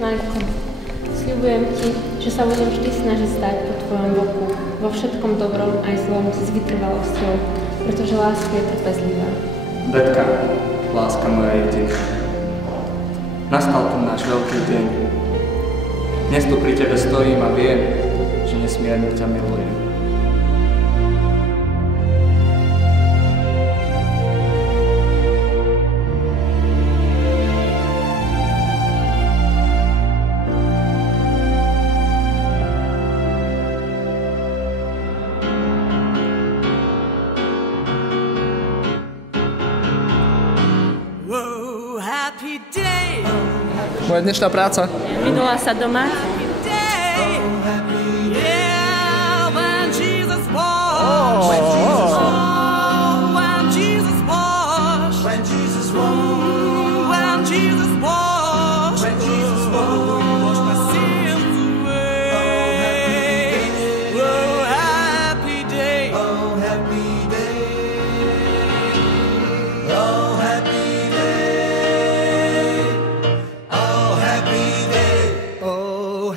Najko, sľubujem ti, že sa budem vždy snažiť stať po tvojom boku, vo všetkom dobrom aj zlom s vytrvalosťou, pretože láska je trpezlivá. Betka, láska moja jediná. Nastal ten náš veľký deň. Dnes tu pri tebe stojím a viem, že nesmierne ťa milujem. Moja dnešná práca. Minula sa doma.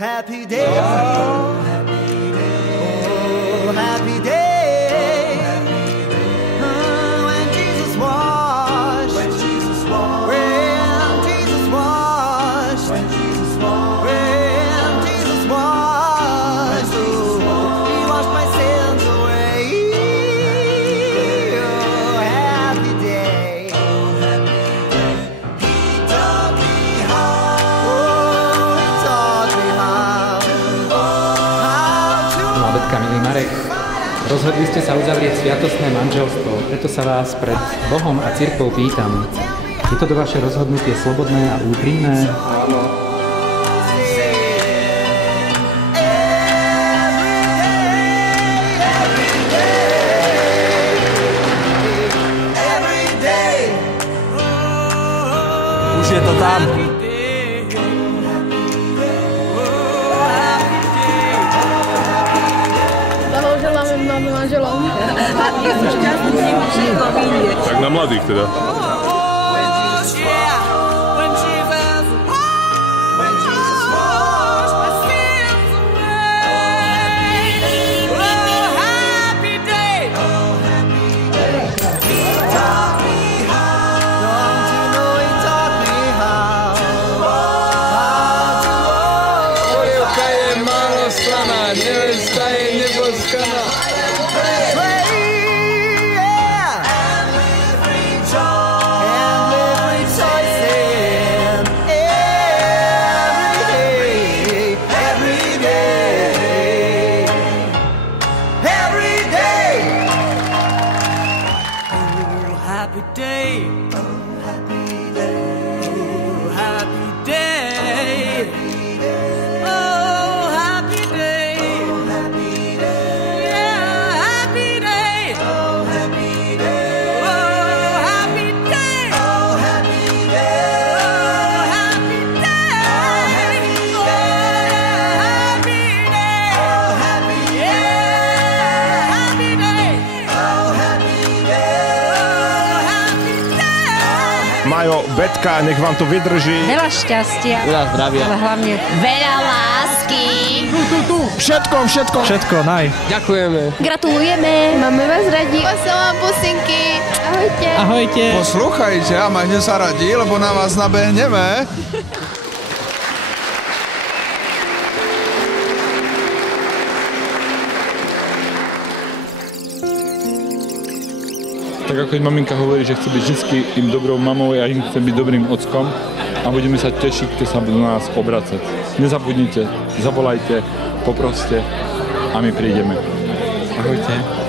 Happy day, oh happy day, oh happy day, oh, when Jesus washed, when Jesus washed, when Jesus washed, when Jesus washed, when Jesus washed, oh, He washed my sins away. Oh happy day, oh happy day, He taught me how, oh He taught me how. Betka, milý Marek, rozhodli ste sa uzavrieť sviatostné manželstvo, preto sa vás pred Bohom a cirkvou pýtam. Je to vaše rozhodnutie slobodné a úprimné? Áno. Už je to tam. Blahoželáme máme manželom. Tak na mladých teda. Happy day, oh happy day, oh happy day, oh happy day, oh happy day, yeah, happy day, oh happy day, oh happy day, oh happy day, oh happy day, oh happy day, oh happy yeah, happy day, oh happy day. Majo, Betka, nech vám to vydrží. Veľa šťastia. Veľa zdravia. Ale hlavne veľa lásky. Všetko, naj. Ďakujeme. Gratulujeme. Máme vás radi. Posielam pusinky. Ahojte. Ahojte. Poslúchajte, a majte sa radi, lebo na vás nabehneme. Tak ako maminka hovorí, že chce byť vždy im dobrou mamou, ja im chcem byť dobrým ockom a budeme sa tešiť, keď sa budú na nás obracať. Nezabudnite, zavolajte, poproste a my prídeme. Ahojte.